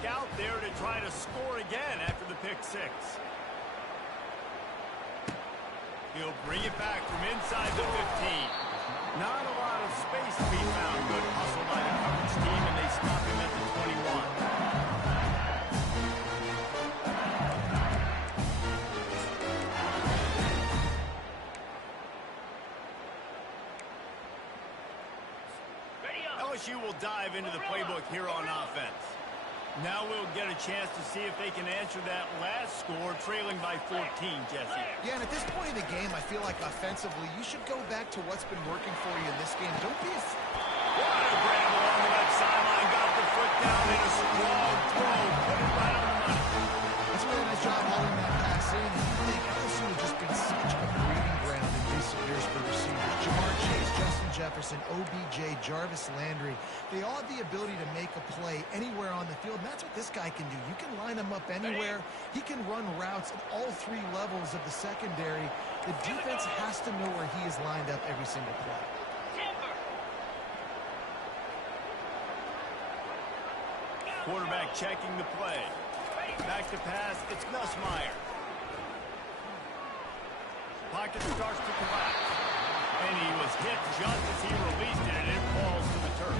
back out there to try to score again after the pick six. He'll bring it back from inside the 15. Not a lot of space to be found. Good hustle by the coverage team, and they stop him at the 21. LSU will dive into the playbook here on offense. Now we'll get a chance to see if they can answer that last score, trailing by 14, Jesse. Yeah, and at this point in the game, I feel like offensively, you should go back to what's been working for you in this game. Don't be What a grab along the left sideline. Got the foot down in a strong throw. Put it right on the money. That's a really nice job holding that pass in. And you think LSU has just been such a breeding ground in recent years for receivers. Jamar Chase, Justin Jefferson, OBJ, Jarvis Landry. They all have the ability to make a play anywhere on the field, and that's what this guy can do. You can line him up anywhere. He can run routes at all three levels of the secondary. The defense has to know where he is lined up every single play. Quarterback checking the play. Back to pass, it's Nussmeier. Pocket starts to collapse. And he was hit just as he released it, and it falls to the turf.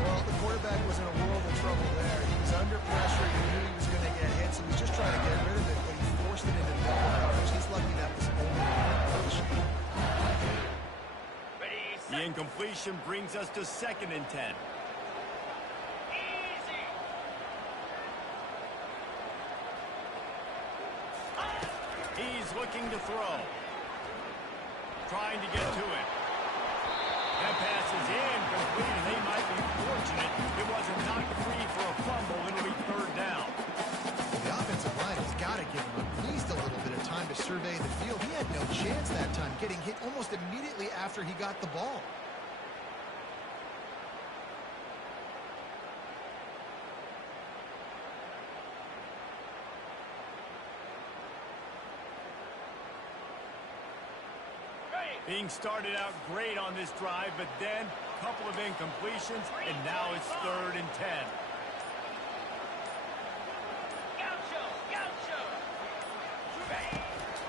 Well, the quarterback was in a world of trouble there. He was under pressure. He knew he was going to get hit, so he was just trying to get rid of it, but he forced it into double coverage. He's lucky that was only one push. The incompletion brings us to 2nd and 10. He's looking to throw. Trying to get to it. That pass is incomplete, and they might be fortunate it wasn't knocked free for a fumble. It'll be 3rd down. The offensive line has got to give him at least a little bit of time to survey the field. He had no chance that time, getting hit almost immediately after he got the ball. Being started out great on this drive, but then a couple of incompletions, and now it's 3rd and 10.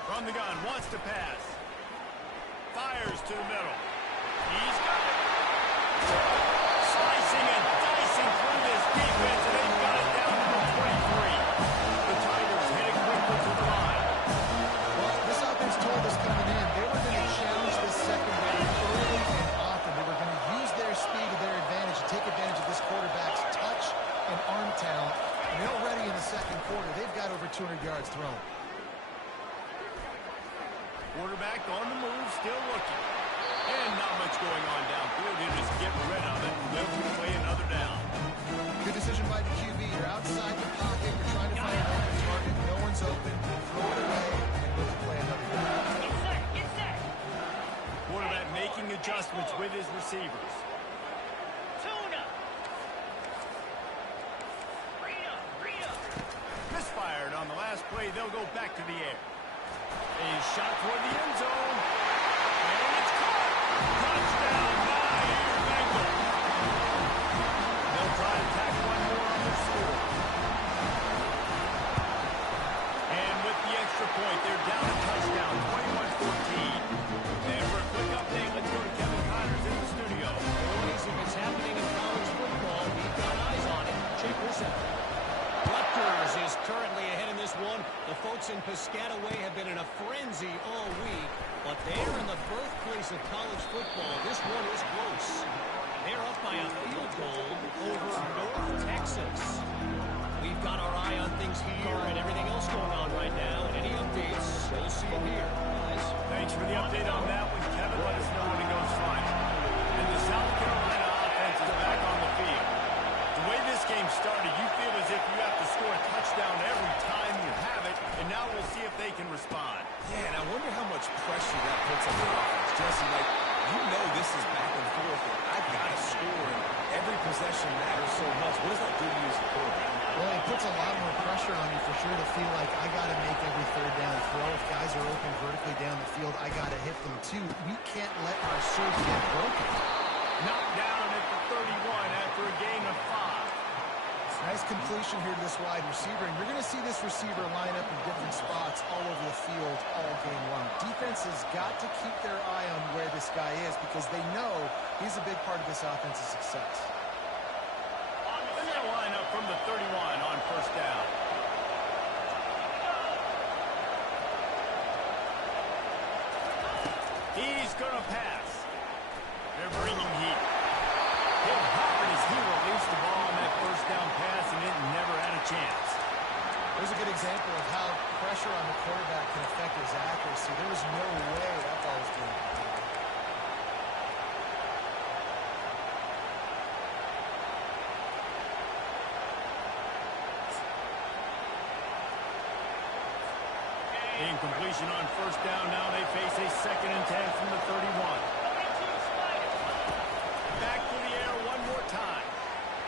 From the gun, wants to pass. Fires to the middle. He's got it. Slicing and dicing through this defense, and they've got it down to the 23. The Tigers heading quickly to the line. Well, this offense told us coming in they were going to challenge this secondary early and often. They were going to use their speed to their advantage and take advantage of this quarterback's touch and arm talent. And already in the 2nd quarter, they've got over 200 yards thrown. Quarterback on the move, still looking. And not much going on downfield. He'll just get rid of it. They'll put away another down. Good decision by the QB. You're outside the pocket. You're trying to find an open target. No one's open. Throw it away and look to play another down. Quarterback making adjustments with his receivers. Misfired on the last play. They'll go back to the air. A shot toward the end zone. And it's caught. Touchdown by Bengal. They'll try to tack one more on their score. And with the extra point, they're down a touchdown, 21-14. And for a quick update, let's go to Kevin Connors in the studio. Boys, if it's happening in college football, we've got eyes on it. Check this out. Rutgers is currently ahead in this one. The folks in Piscataway have been in a frenzy all week, but they're in the birthplace of college football. This one is close. They're up by a field goal over North Texas. We've got our eye on things here and everything else going on right now, and any updates, you'll see it here, guys. Thanks for the update on that one, Kevin. Let us know when it goes final. And the South Carolina offense is back on the field. The way this game started, you feel as if you have to score a touchdown every time you have it, and now we'll see if they can respond. Yeah, and I wonder how much pressure that puts on the offense. Jesse, like, you know this is back and forth, and I've got to score, and every possession matters so much. What does that do to you as a quarterback? Well, it puts a lot more pressure on you for sure to feel like I got to make every 3rd down throw. If guys are open vertically down the field, I got to hit them too. We can't let our surge get broken. Knocked down at the 31 after a gain of 5. It's nice nice completion here to this wide receiver, and you're going to see this receiver line up in different spots all over the field all game long. Defense has got to keep their eye on where this guy is because they know he's a big part of this offense's success. And they'll line up from the 31 on first down. He's going to pass. They're bringing heat. Hit hard as he released the ball on that first down pass, and it never had a chance. There's a good example of how pressure on the quarterback can affect his accuracy. There was no way that ball was being completed. Incompletion on first down. Now they face a 2nd and 10 from the 31. Back to the air one more time.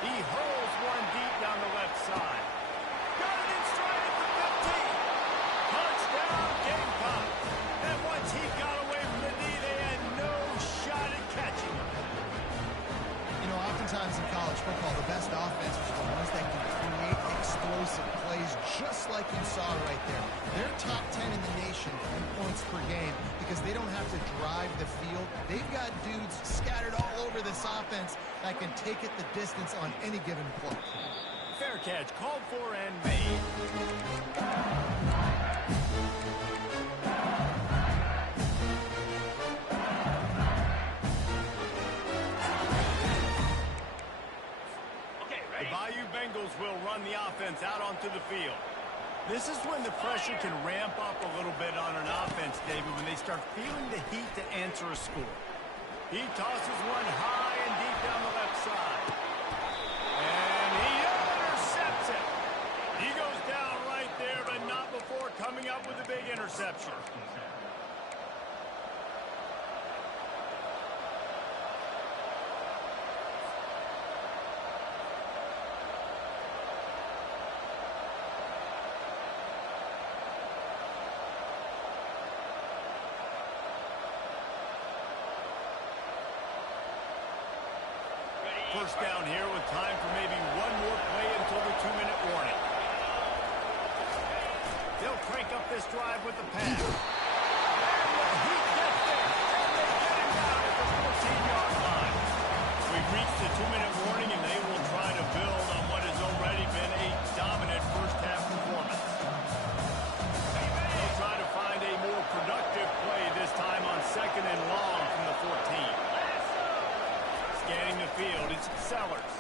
He hurls one deep down the left side. Got it in stride at the 15. Touchdown, Gamecock. And once he got away from the knee, they had no shot at catching him. You know, oftentimes in college football, the best offenses are the ones that can create explosive plays just like you saw right there. They're top 10 in the nation in points per game because they don't have to drive the field. They've got dudes scattered all over this offense that can take it the distance on any given play. Fair catch, called for and made. The Bayou Bengals will run the offense out onto the field. This is when the pressure can ramp up a little bit on an offense, David, when they start feeling the heat to answer a score. He tosses one high and deep down the left side. And he intercepts it. He goes down right there, but not before coming up with a big interception. First down here with time for maybe one more play until the 2-minute warning. They'll crank up this drive with the pass. And the Heat gets there. And they get him down at the 14-yard line. We've reached the 2-minute warning, and they will try to build on what has already been a dominant first-half performance. They'll try to find a more productive play this time on 2nd and long from the 14. Scanning the field, it's Sellers.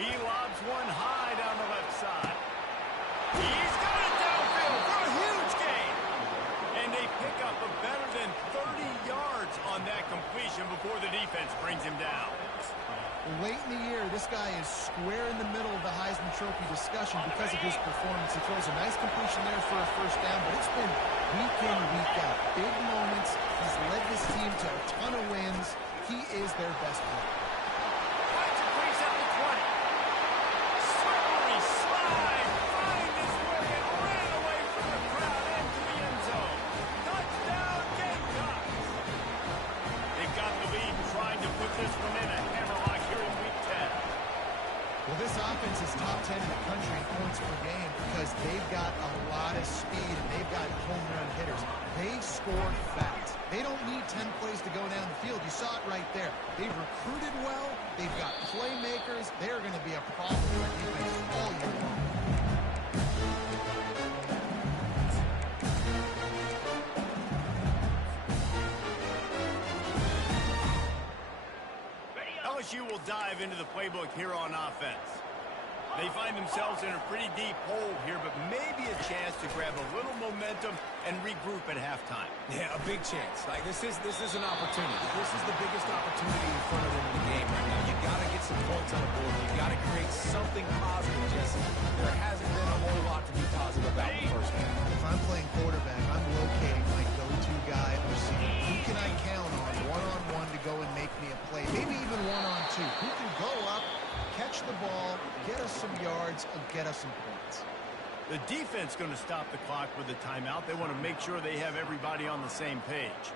He lobs one high down the left side. He's got it downfield for a huge gain. And they pick up a better than 30 yards on that completion before the defense brings him down. Late in the year, this guy is square in the middle of the Heisman Trophy discussion because of his performance. He throws a nice completion there for a first down, but it's been week in, week out. Big moments. He's led this team to a ton of wins. He is their best player. Finds a crease at the 20. Slippery slide. Finds his way and ran away from the crowd into the end zone. Touchdown, Gamecocks. They've got the lead and trying to put this one in a hammerlock here in week 10. Well, this offense is top 10 in the country in points per game because they've got a lot of speed and they've got home run hitters. They score fast. They don't need 10 plays to go down the field. You saw it right there. They've recruited well. They've got playmakers. They're going to be a problem for defense all year long. LSU will dive into the playbook here on offense. They find themselves in a pretty deep hole here, but maybe a chance to grab a little momentum and regroup at halftime. Yeah, a big chance. Like this is an opportunity. This is the biggest opportunity in front of them in the game right now. You got to get some points on the board. You got to create something positive, Jesse. There hasn't been a whole lot to be positive about the first half. If I'm playing quarterback, I'm locating my go-to guy at receiver. Who can I count on one-on-one to go and make me a play? Maybe even one-on-two. Who can go up, catch the ball, get us some yards, and get us some points? The defense going to stop the clock with a timeout. They want to make sure they have everybody on the same page.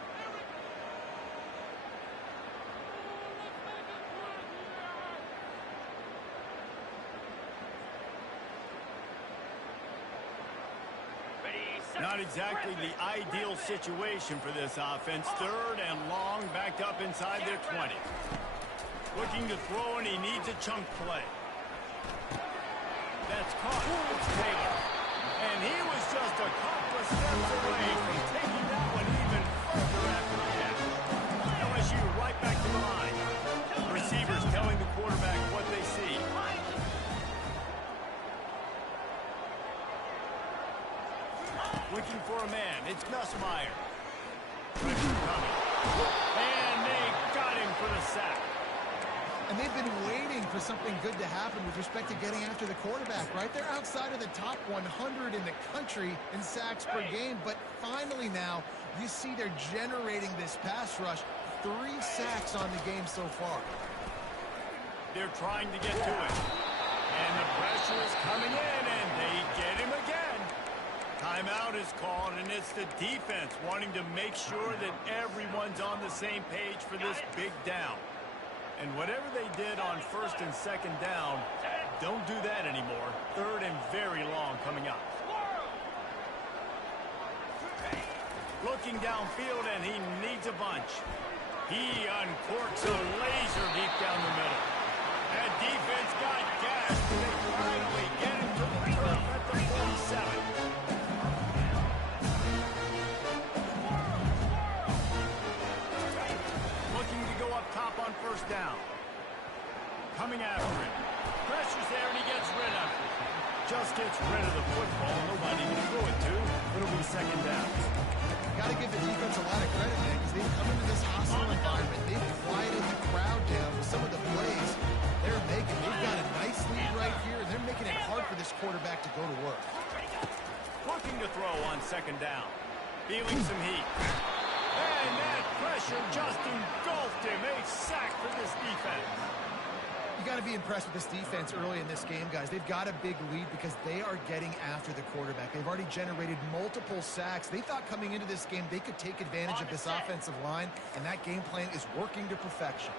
Not exactly the ideal situation for this offense. Third and long, backed up inside their 20. Looking to throw, and he needs a chunk play. That's caught. It's Taylor. And he was just a couple of steps away from taking that one even further after the catch. LSU right back to the line. Receivers telling the quarterback what they see. Looking for a man. It's Nussmeier. Pressure coming. And they got him for the sack. And they've been waiting for something good to happen with respect to getting after the quarterback, right? They're outside of the top 100 in the country in sacks per game, but finally now you see they're generating this pass rush. 3 sacks on the game so far. They're trying to get to it. And the pressure is coming in, and they get him again. Timeout is called, and it's the defense wanting to make sure that everyone's on the same page for this big down. And whatever they did on first and second down, don't do that anymore. Third and very long coming up. Looking downfield, and he needs a bunch. He uncorks a laser deep down the middle. That defense got gashed. They finally get him to the turf at the 47. Looking to go up top on first down. Coming after him. Pressure's there, and he gets rid of it. Just gets rid of the football. Nobody to throw it to. It'll be second down. Got to give the defense a lot of credit, man, because they've come into this hostile environment. They've quieted the crowd down with some of the plays they're making. They've got a nice lead right here, and they're making it hard for this quarterback to go to work. Looking to throw on second down. Feeling some heat. And that pressure just engulfed him. A sack for this defense. You got to be impressed with this defense early in this game, guys. They've got a big lead because they are getting after the quarterback. They've already generated multiple sacks. They thought coming into this game they could take advantage of this offensive line, and that game plan is working to perfection.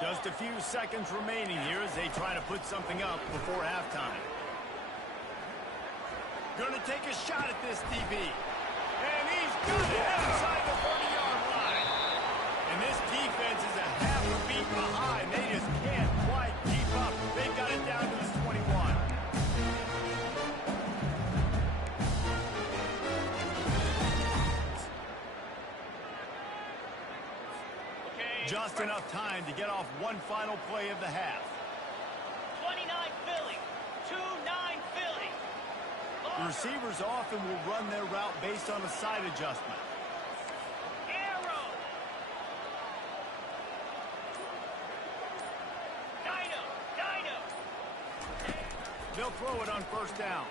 Just a few seconds remaining here as they try to put something up before halftime. Gonna take a shot at this DB. And he's got it inside the 40-yard line. And this defense is a half a beat behind. They just can't quite keep up. They've got it down to this 21. Just enough time to get off one final play of the half. 29 Philly, 2-9 Philly. The receivers often will run their route based on a side adjustment. Arrow. Dino. They'll throw it on first down.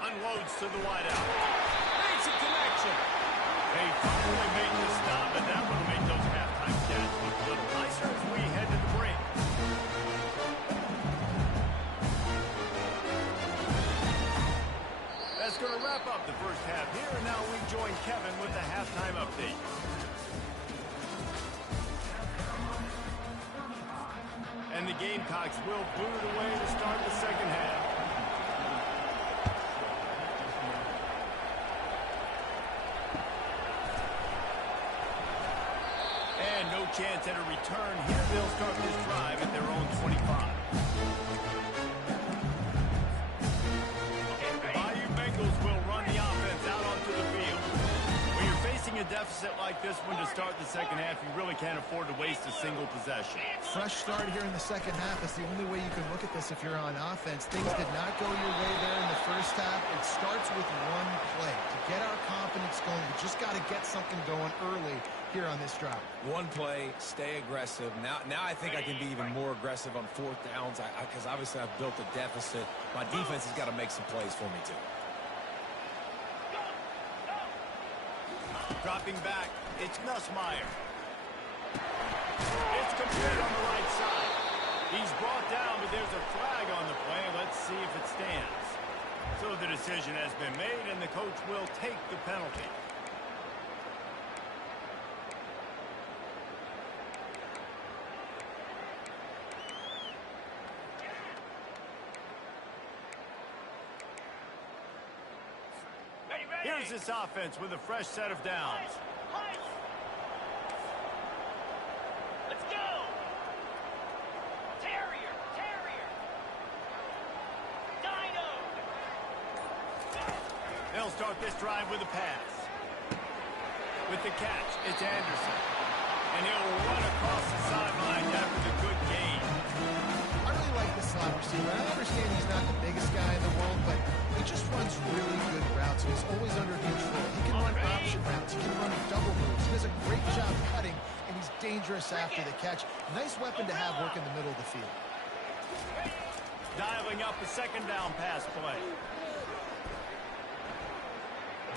Unloads to the wideout. Makes a connection. They finally made the stop, and that will make those halftime stats look a little nicer as we head to the break. That's going to wrap up the first half here, and now we join Kevin with the halftime update. And the Gamecocks will boot it away to start the second half. And no chance at a return here. They'll start this drive at their own 25. The Bayou Bengals will run the offense out onto the field. When you're facing a deficit like this one to start the second half, you really can't afford to waste a single possession. Fresh start here in the second half. That's the only way you can look at this if you're on offense. Things did not go your way there in the first half. It starts with one play. To get our confidence going, we just got to get something going early here on this drive. One play, stay aggressive. Now I think I can be even more aggressive on fourth downs because obviously I've built a deficit. My defense has got to make some plays for me too. Dropping back, it's Nussmeier. It's complete on the right side. He's brought down, but there's a flag on the play. Let's see if it stands. So the decision has been made, and the coach will take the penalty. Ready. Here's this offense with a fresh set of downs. Let's go. Terrier. Dino. They'll start this drive with a pass. With the catch, it's Anderson. And he'll run across the sideline after the good gain. I really like this slot receiver. I understand he's not the biggest guy in the world, but he just runs really good routes, and he's always under control. He can run option routes. He can run double moves. He does a great job cutting, and he's dangerous after the catch. Nice weapon to have work in the middle of the field. Dialing up a second down pass play.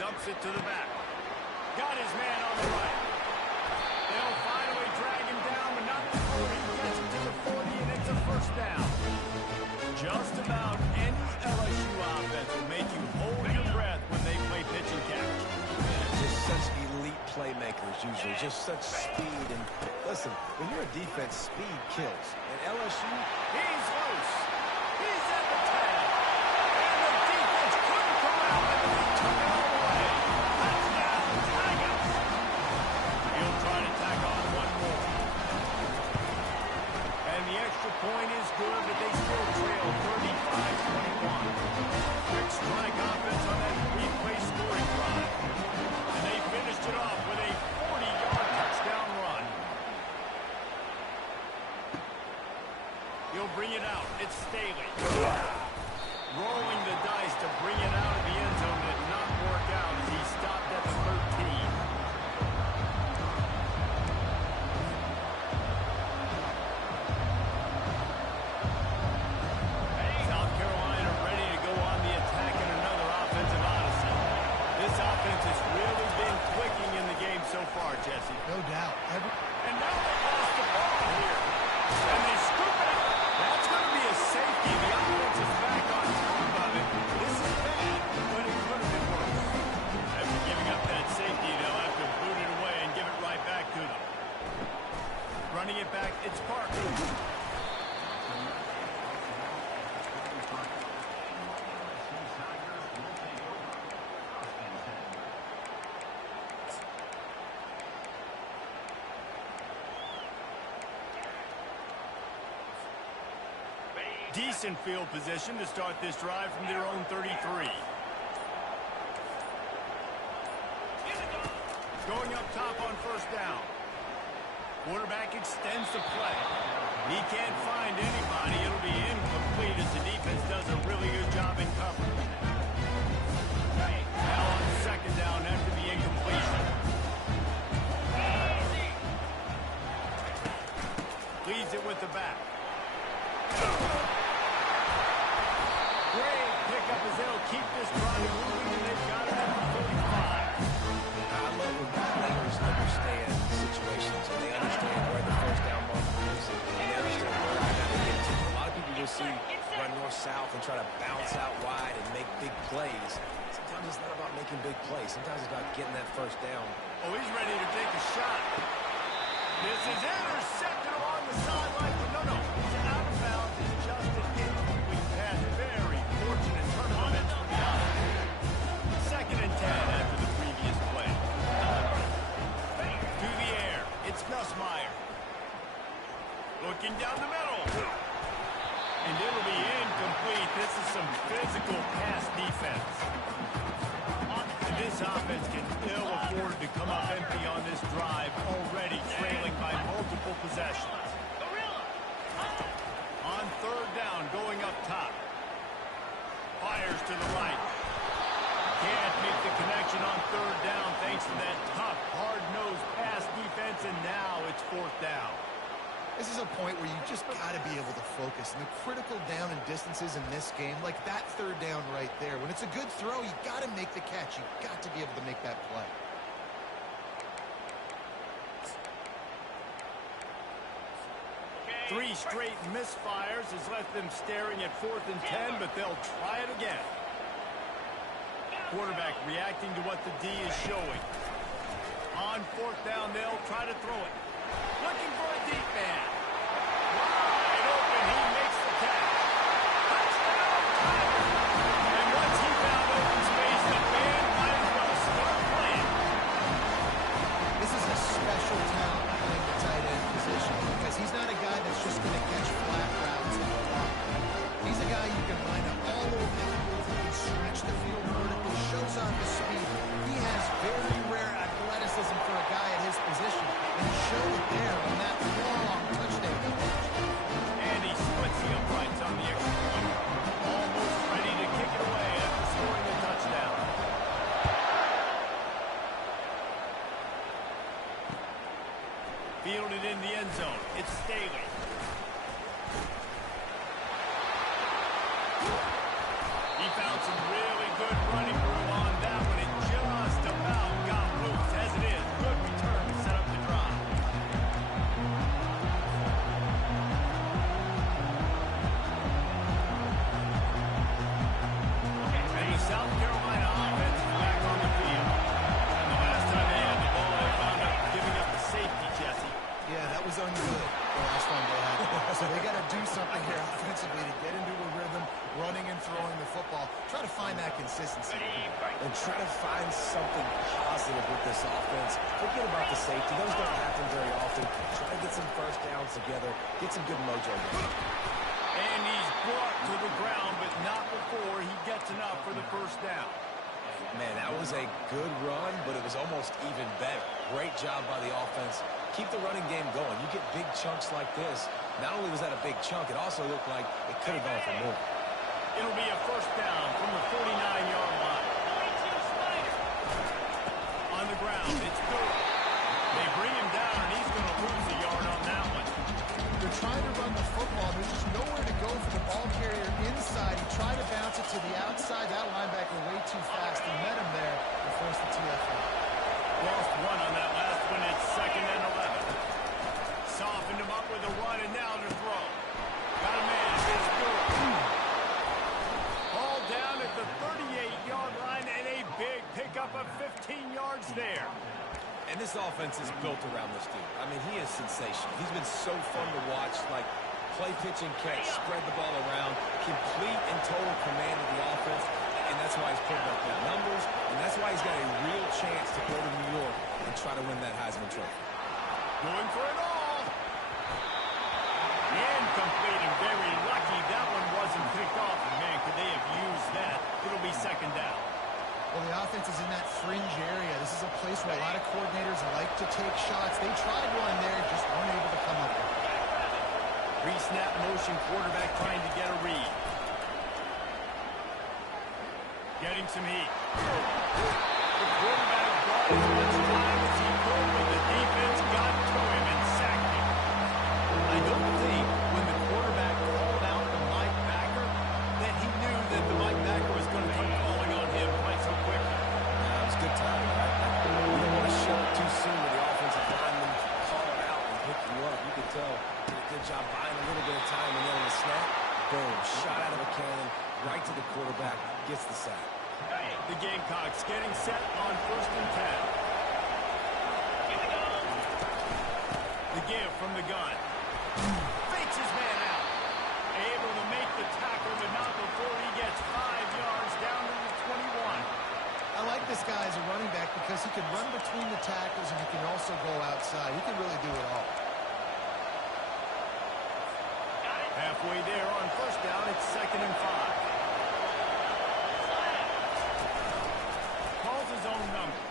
Dumps it to the back. Got his man on the right. They'll finally drag him down, but not before he gets it to the 40, and it's a first down. Just about any LSU offense will make you hold your breath when they play pitch and catch. Yeah, just such elite playmakers usually, just such speed. And listen, when you're a defense, speed kills. And LSU, He's loose. He's at the 10. And the defense couldn't come out, and they took it all away. Touchdown, Tigers. He'll try to tack on one more. And the extra point is good, but they still trail 35-21. Quick strike offense on that three-play scoring drive. And they finished it off with a 40-yard touchdown run. He'll bring it out. It's Staley. Rolling the dice to bring it out of the end zone did not work out as he stopped at the 13. South Carolina ready to go on the attack in another offensive odyssey. This offense has really been clicking in the game so far, Jesse. No doubt. And now they lost the ball here. And they scoop it up. That's going to be a safety. The offense is back on top of it. This is bad, but it could have been worse. After giving up that safety, they'll have to boot it away and give it right back to them. Running it back, it's Parker. Decent field position to start this drive from their own 33. Going up top on first down. Quarterback extends the play. He can't find anybody. It'll be incomplete as the defense does a really good job in coverage. Now on second down after the incompletion. Leads it with the back. Great pickup as they'll keep this drive moving, and they've got it at the 45. I love when players understand situations and they understand where the first down marker is and they understand where I got to get to. A lot of people you'll see run north-south and try to bounce out wide and make big plays. Sometimes it's not about making big plays. Sometimes it's about getting that first down. Oh, he's ready to take a shot. This is intercepted along the sideline. No. He's out of bounds. It's just an incomplete pass. Very fortunate turn of events for the offense. Second and 10 after the previous play. To the air. It's Nussmeier. Looking down the middle. And it'll be incomplete. This is some physical pass defense. This offense can ill afford to come up empty on this drive, already trailing by multiple possessions. On third down, going up top. Fires to the right. Can't make the connection on third down thanks to that tough, hard-nosed pass defense, and now it's fourth down. This is a point where you just got to be able to focus. And the critical down and distances in this game, like that third down right there, when it's a good throw, you got to make the catch. You got to be able to make that play. Three straight misfires has left them staring at 4th and 10, but they'll try it again. Quarterback reacting to what the D is showing. On fourth down, they'll try to throw it. Looking for a deep man. Wide open, he makes the catch. Touchdown, Tigers. And once he found open space, the man might as well He found some really good running room on that one. It just about got loose. As it is, good return to set up the drive. And the South Carolina offense is back on the field. And the last time they had the ball, they wound up giving up the safety, Jesse. Yeah, that was ungood the last time they had it. So they got to do something here offensively to get into a rhythm, running and throwing the football. Try to find that consistency. And try to find something positive with this offense. Forget about the safety. Those don't happen very often. Try to get some first downs together. Get some good mojo going. And he's brought to the ground, but not before he gets enough for the first down. Man, that was a good run, but it was almost even better. Great job by the offense. Keep the running game going. You get big chunks like this. Not only was that a big chunk, it also looked like it could have gone for more. It'll be a first down from the 49-yard line. On the ground, it's good. They bring him down, and he's going to lose a yard on that one. They're trying to run the football. There's just nowhere to go for the ball carrier inside. He tried to bounce it to the outside. That linebacker way too fast. He met him there and forced the TFL. Lost one on that last one. It's 2nd and 11. Softened him up with a run, and now to throw. Got a man. It's good. Ball down at the 38-yard line, and a big pickup of 15 yards there. And this offense is built around this dude. I mean, he is sensational. He's been so fun to watch, like play, pitch, and catch, spread the ball around, complete and total command of the offense, and that's why he's putting up good numbers, and that's why he's got a real chance to go to New York and try to win that Heisman Trophy. Going for it all. Incomplete, and very lucky that one wasn't picked off. And man, could they have used that? It'll be 2nd down. Well, the offense is in that fringe area. This is a place where a lot of coordinators like to take shots. They tried one there, just weren't able to come up with it. Pre-snap motion, quarterback trying to get a read. Getting some heat. The quarterback brought as much time as he could, but the defense got to him and sacked him. I don't think when the quarterback called out the Mike Backer that he knew that the Mike Backer was going to come calling on him quite so quickly. It was good timing, right? You don't want to show it too soon when the offensive lineman call it out and pick you up. You could tell he did a good job buying a little bit of time, and then on the snap, boom, shot out of a cannon, right to the quarterback, gets the sack. The Gamecocks getting set on 1st and 10. The give from the gun. Fakes his man out. Able to make the tackle, but not before he gets 5 yards down to the 21. I like this guy as a running back because he can run between the tackles and he can also go outside. He can really do it all. Halfway there on 1st down, it's 2nd and 5. Calls his own number.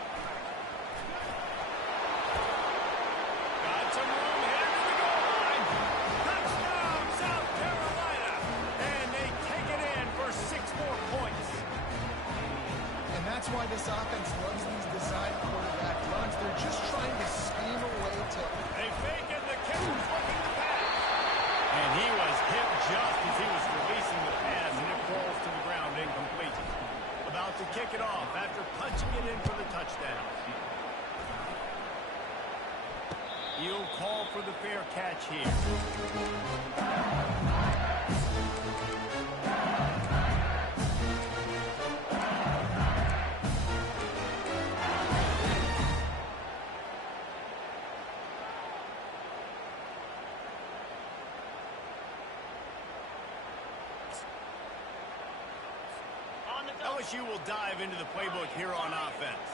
Got some room, headed to the goal line. Touchdown, South Carolina. And they take it in for 6 more points. And that's why this offense loves these design quarterback runs. They're just trying to scheme a way to... They fake it, the catcher's looking to pass. And he was hit just as he was releasing the pass, and it rolls to the ground incomplete. About to kick it off after punching it in for the touchdown. He'll call for the fair catch here. LSU will dive into the playbook here on offense.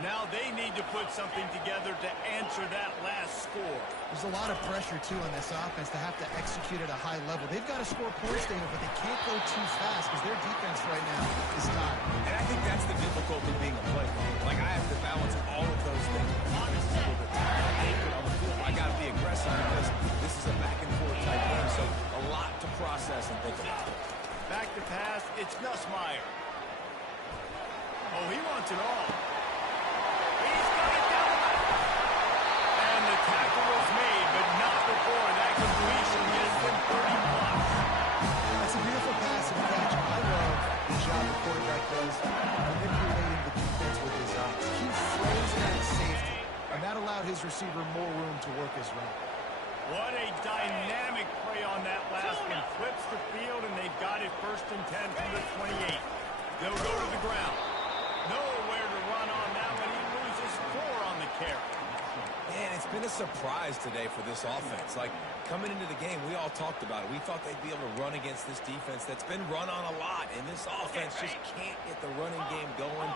Now they need to put something together to answer that last score. There's a lot of pressure, too, on this offense to have to execute at a high level. They've got to score points, David, but they can't go too fast because their defense right now is tired. And I think that's the difficulty being a playmaker. Like, I have to balance all of those things. I'm just a little bit tired. I can't get on the field. I got to be aggressive because this is a back-and-forth type game, so a lot to process and think about. Back to pass, it's Nussmeier. Oh, he wants it all. He's got it down. And the tackle was made, but not before that completion gets them 30+. That's a beautiful pass. If you was manipulating the defense with his eyes. He froze that safety, and that allowed his receiver more room to work his route. What a dynamic play on that last one. Flips the field, and they've got it 1st and 10 from the 28. They'll go to the ground. Nowhere to run on that one. He loses 4 on the carry. Man, it's been a surprise today for this offense. Like, coming into the game, we all talked about it. We thought they'd be able to run against this defense that's been run on a lot, and this offense just can't get the running game going.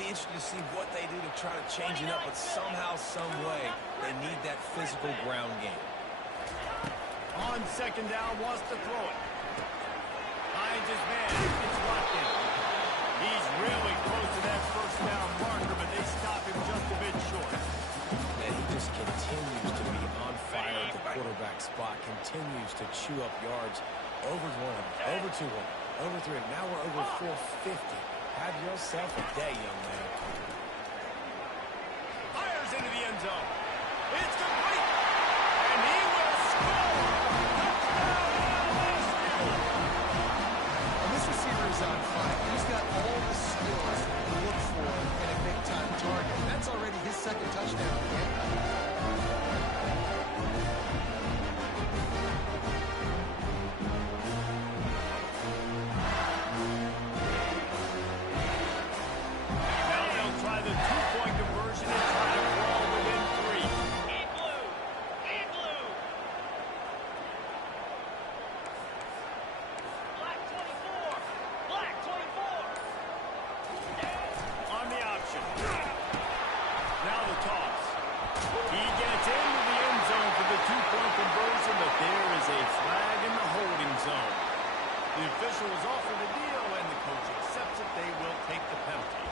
Be interested to see what they do to try to change it up, but somehow, some way, they need that physical ground game. On 2nd down, wants to throw it. Finds his man. It's locked in. He's really close to that 1st down marker, but they stop him just a bit short. And he just continues to be on fire at the quarterback spot, continues to chew up yards. Over 1, over 2, over 3. Now we're over 450. Have yourself a day, young man. Fires into the end zone. It's complete. And he will score. And this receiver is on fire. He's got all the skills to look for in a big-time target. That's already his 2nd touchdown of the game. Now they'll try the 2-point conversion and try to crawl within 3. In blue. In blue. Black 24. Black 24. On the option. Now the toss. He gets into the end zone for the 2-point conversion, but there is a flag in the holding zone. The official is offered a deal, and the coach accepts it. They will take the penalty.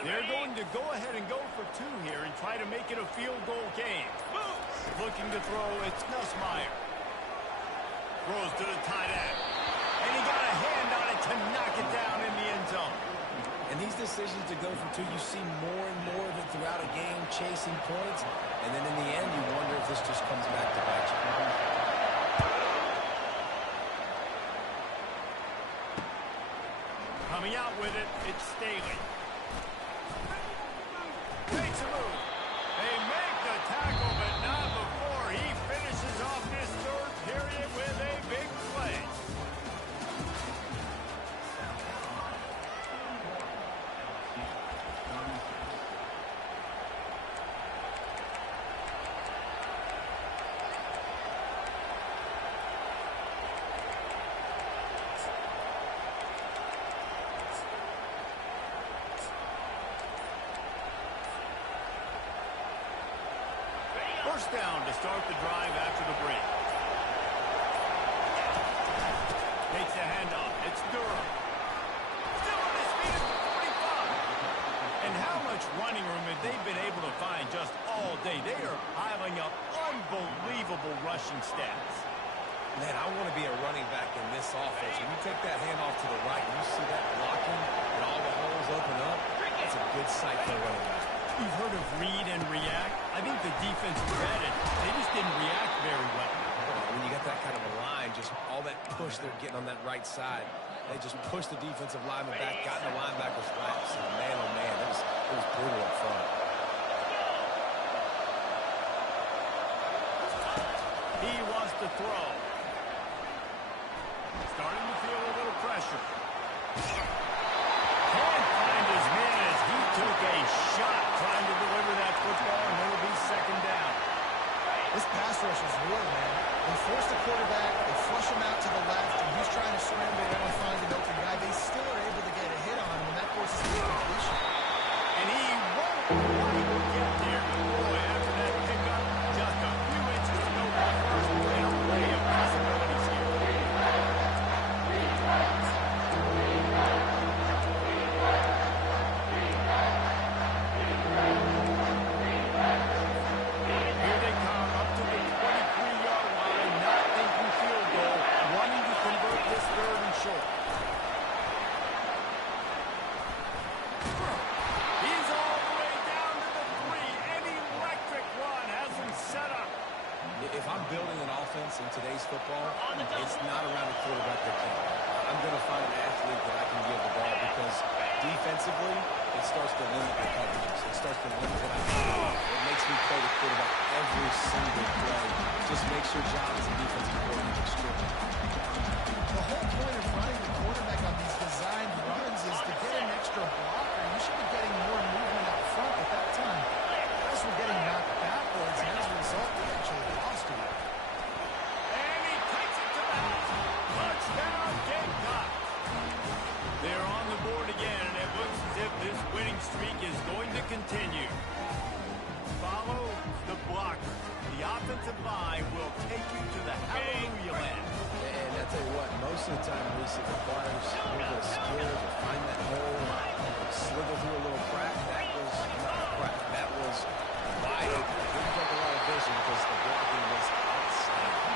They're going to go ahead and go for 2 here and try to make it a field goal game. Looking to throw, it's Nussmeier. Throws to the tight end. And he got a hand on it to knock it down in the end zone. And these decisions to go for 2, you see more and more of it throughout a game, chasing points. And then in the end, you wonder if this just comes back to bite you. Coming out with it, it's Staley. Makes a move. They make the tackle, but not before he finishes off this 3rd period with a big play. First down to start the drive after the break. Takes the handoff. It's Durham. Still on his feet at the 45. And how much running room have they been able to find just all day? They are piling up unbelievable rushing stats. Man, I want to be a running back in this offense. When you take that handoff to the right and you see that blocking and all the holes open up, that's a good sight for a running back. You've heard of read and react. I think the defense read it. They just didn't react very well. When you get that kind of a line, just all that push they're getting on that right side, they just push the defensive lineman back, got in the linebacker's laps. And man, oh man, it was brutal up front. He wants to throw. Starting to feel a little pressure. Can't find his man as he took a shot trying to deliver that football, and it'll be 2nd down. This pass rush is real, man. They force the quarterback, they flush him out to the left, and he's trying to scramble around and find an open guy. They still are able to get a hit on him, and that forces the completion. And he won't quite get there. But boy, after that pickup, just a few inches to go for the first play. A play of possibilities here. Here they come up to the 23-yard line, not thinking field goal. I'm building an offense in today's football, it's not around a quarterback that can. I'm going to find an athlete that I can give the ball because defensively, it starts to limit my coverages. It starts to limit what I can do. It makes me play the quarterback every single play. Just makes your job as a defensive coordinator extraordinary. The whole point of running the quarterback on these designed runs is to get an extra blocker. You should be getting more movement up front at that time. Guys were getting knocked backwards, and as a result, they actually lost it. And he takes it to the house. Touchdown, Gamecocks. They're on the board again, and it looks as if this winning streak is going to continue. Follow the blocker. The offensive line will take you to the hallelujah land. And I tell you what, most of the time, Reese, it requires a little bit of skill to find that hole, slither through a little crack. That was not a crack. That was wide open. Didn't take a lot of vision because the blocking was outstanding.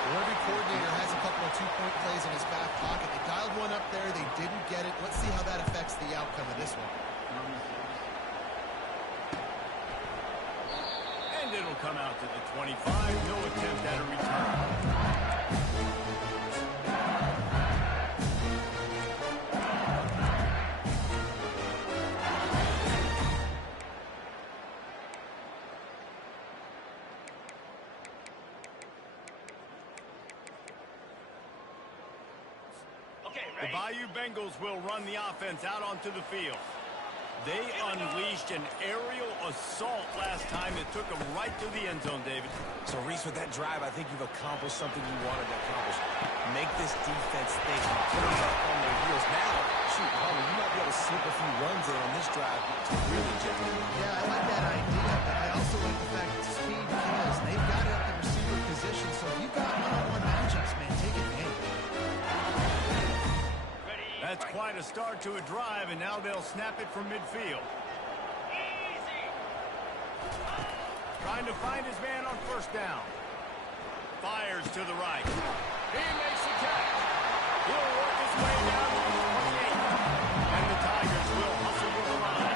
Well, every coordinator has a couple of two-point plays in his back pocket. They dialed one up there. They didn't get it. Let's see how that affects the outcome of this one. And it'll come out to the 25. No attempt at a return. The Bayou Bengals will run the offense out onto the field. They unleashed an aerial assault last time. It took them right to the end zone, David. So, Reese, with that drive, I think you've accomplished something you wanted to accomplish. Make this defense think. Put them up on their heels. Now, shoot, Harmon, you might be able to slip a few runs in on this drive to really generate. Yeah, I like that idea, but I also like the fact that speed kills. They've got it at the receiver position, so if you've got one-on-one matchups, man, take advantage. That's quite a start to a drive, and now they'll snap it from midfield. Trying to find his man on first down. Fires to the right. He makes the catch. He'll work his way down to the 28. And the Tigers will hustle to the line.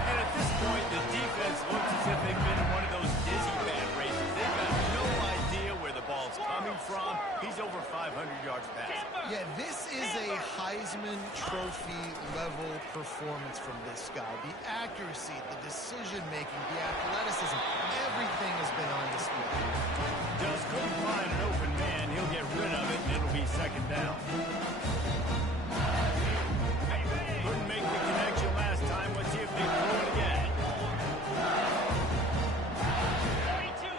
And at this point, the defense looks as if they've been in one of those dizzy bad races. They've got no idea where the ball's coming from. He's over 500 yards past. Yeah, this is a Heisman Trophy level performance from this guy. The accuracy, the decision-making, the athleticism, everything has been on display. Just couldn't find an open man. He'll get rid of it, and it'll be second down. Couldn't make the connection last time. Let's see if they throw it again.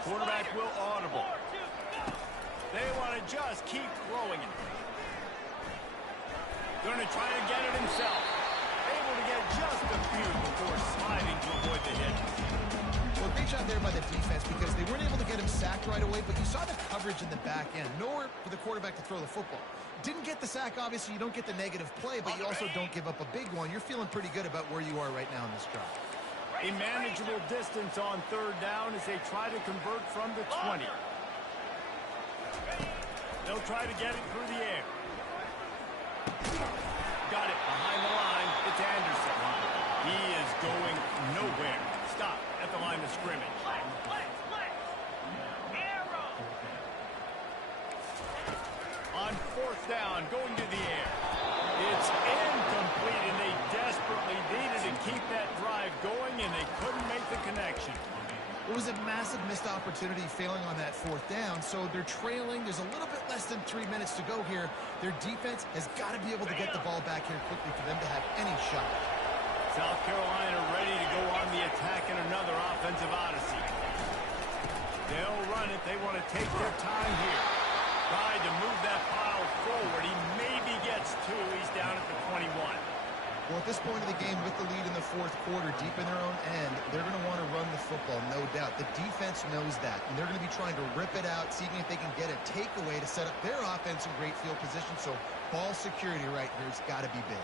Quarterback will audible. They want to just keep throwing it. Going to try to get it himself. Able to get just a few before sliding to avoid the hit. Well, great job there by the defense because they weren't able to get him sacked right away, but you saw the coverage in the back end. Nowhere for the quarterback to throw the football. Didn't get the sack, obviously. You don't get the negative play, but you also don't give up a big one. You're feeling pretty good about where you are right now in this drive. A manageable distance on third down as they try to convert from the 20. They'll try to get it through the air. Got it behind the line. It's Anderson. He is going nowhere. Stop at the line of scrimmage. On fourth down, going to the air. It's incomplete, and they desperately needed to keep that drive going, and they couldn't make the connection. It was a massive missed opportunity failing on that fourth down, so they're trailing. There's a little bit less than 3 minutes to go here. Their defense has got to be able to get the ball back here quickly for them to have any shot. South Carolina ready to go on the attack in another offensive odyssey. They'll run it. They want to take their time here. Tried to move that pile forward. He maybe gets two. He's down at the 21. Well, at this point of the game, with the lead in the fourth quarter, deep in their own end, they're going to want to run the football, no doubt. The defense knows that, and they're going to be trying to rip it out, seeing if they can get a takeaway to set up their offense in great field position. So ball security right here has got to be big.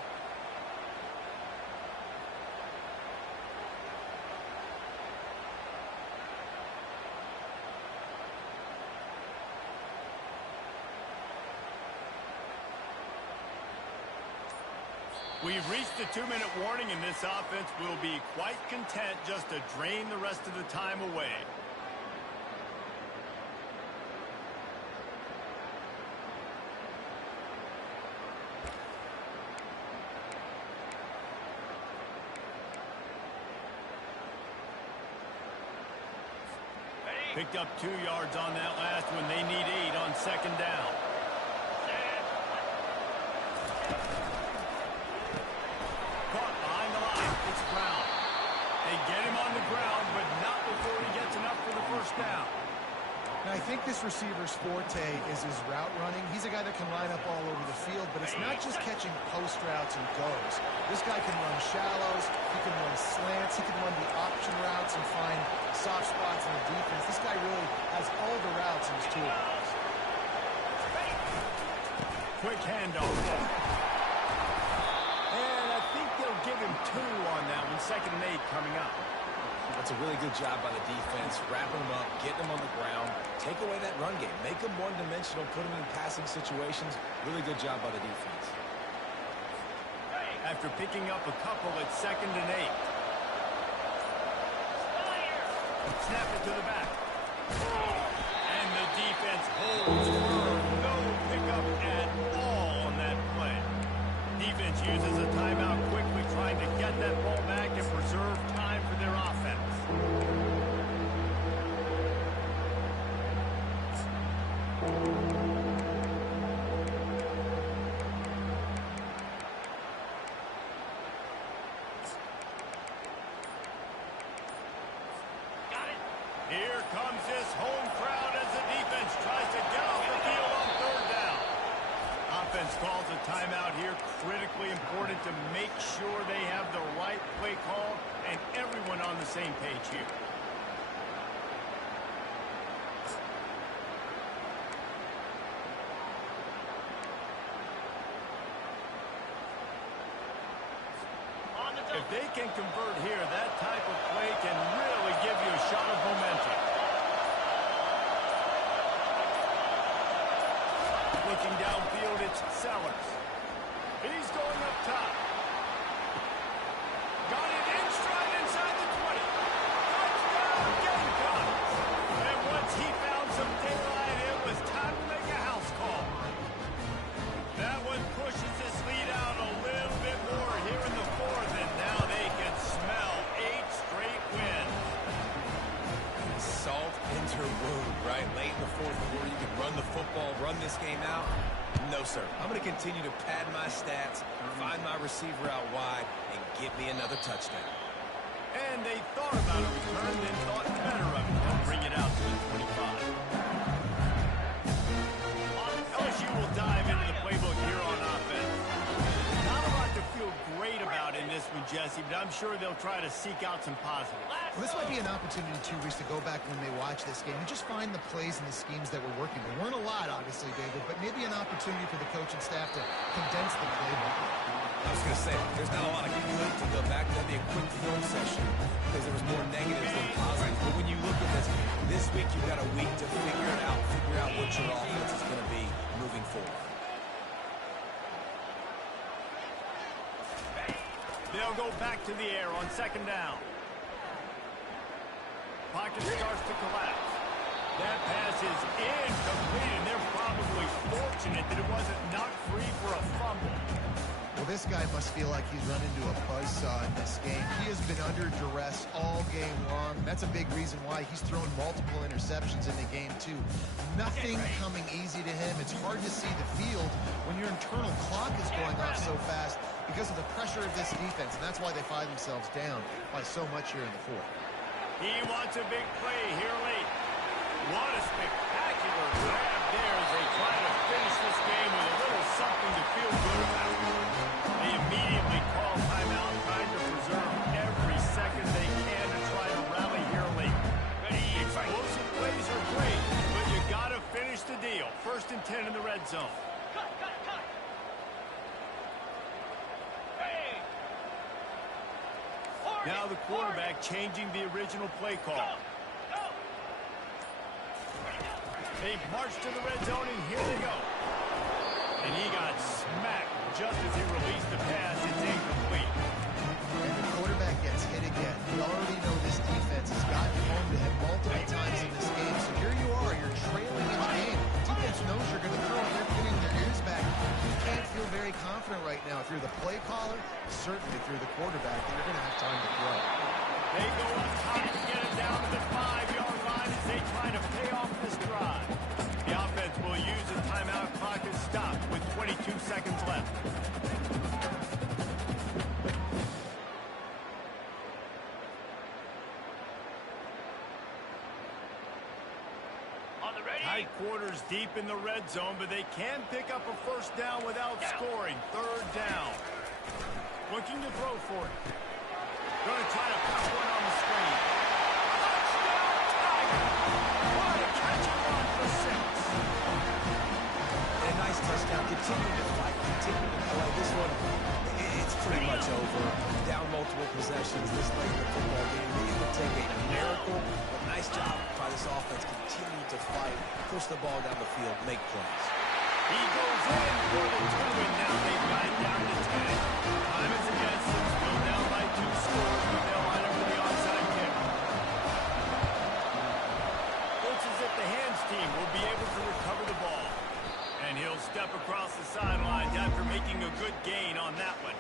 We've reached the 2-minute warning, and this offense will be quite content just to drain the rest of the time away. Picked up 2 yards on that last one. They need 8 on second down. Caught behind the line. It's Brown. They get him on the ground, but not before he gets enough for the first down. Now, I think this receiver's forte is his route running. He's a guy that can line up all over the field, but it's not just catching post routes and goes. This guy can run shallows, he can run slants, he can run the option routes and find soft spots in the defense. This guy really has all the routes in his toolbox. Quick handoff. And I think they'll give him 2 on that one. 2nd and 8 coming up. That's a really good job by the defense, wrapping them up, getting them on the ground, take away that run game, make them one-dimensional, put them in passing situations. Really good job by the defense. After picking up a couple at 2nd and 8. Snap it to the back. And the defense holds firm. No pickup at all on that play. Defense uses a timeout quickly, trying to get that ball back and preserve time for their offense. Here comes this home crowd as the defense tries to get off the field on 3rd down. Offense calls a timeout here. Critically important to make sure they have the right play call and everyone on the same page here. If they can convert here, that type of play can really give you a shot of momentum. Looking downfield, it's Sellers. He's going up top. Got it in stride inside the 20. Touchdown, Gamecocks! And once he found some daylight, it was time to make a house call. That one pushes this lead out a little bit more here in the 4th, and now they can smell 8 straight wins. Salt into her wound, right? Late in the 4th quarter, you can run the football, run this game out. No, sir. I'm going to continue to pad my stats, find my receiver out wide, and get me another touchdown. And they thought about a return, then thought better of it. They'll bring it out to the 25. LSU will dive into the playbook here on offense. Not a lot to feel great about in this one, Jesse, but I'm sure they'll try to seek out some positives. Well, this might be an opportunity, too, Reese, to go back when they watch this game and just find the plays and the schemes that were working. There weren't a lot, obviously, David, but maybe an opportunity for the coaching staff to condense the playbook. I was going to say, there's not a lot of good to go back. That'd be a quick film session because there was more negatives than positives. But when you look at this week you've got a week to figure it out, figure out what your offense is going to be moving forward. They'll go back to the air on 2nd down. Pocket starts to collapse. That pass is incomplete, and they're probably fortunate that it wasn't knocked free for a fumble. Well, this guy must feel like he's run into a buzzsaw in this game. He has been under duress all game long. That's a big reason why he's thrown multiple interceptions in the game, too. Nothing coming easy to him. It's hard to see the field when your internal clock is going off so fast because of the pressure of this defense, and that's why they find themselves down by so much here in the 4th. He wants a big play here late. What a spectacular grab there as they try to finish this game with a little something to feel good about. They immediately call timeout, trying to preserve every second they can to try to rally here late. Explosive plays are great, but you got to finish the deal. 1st and 10 in the red zone. Cut. Hey. Now the quarterback changing the original play call. They march to the red zone, and here they go. And he got smacked just as he released the pass. It's incomplete. And the quarterback gets hit again. We already know this defense has gotten home to him multiple times in this game. So here you are. You're trailing in the game. Defense knows you're going to throw. They're pinning their ears back. You can't feel very confident right now. If you're the play caller, certainly if you're the quarterback, then you're going to have time to throw. They go up top to get it down to the 5-yard line. line as they try to pay off this drive. The offense will use a timeout. Clock is stopped with 22 seconds left. Tight quarters deep in the red zone, but they can pick up a first down without scoring. Third down. Looking to throw for it. Going to try to put one on the screen. Touchdown, Tiger! What a catch and run for 6. And a nice touchdown. Continue to fight. Continue to play. This one, it's pretty much over. Down multiple possessions this late in the football game. It would take a miracle. But nice job by this offense. Continue to fight. Push the ball down the field. Make plays. He goes in for the 2, and now they've got it down to 10. Time is against them. Still down by 2 scores, but they'll line up for the onside kick. Looks as if the hands team will be able to recover the ball. And he'll step across the sidelines after making a good gain on that one.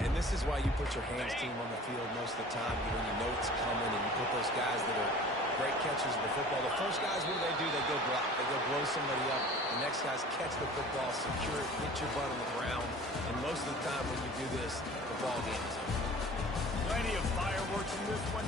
And this is why you put your hands team on the field most of the time when you know it's coming, and you put those guys that are great catchers of the football. The first guys, what do? They go block. They go blow somebody up. The next guys catch the football, secure it, hit your butt on the ground. And most of the time when you do this, the ball game is over. Plenty of fireworks in this one.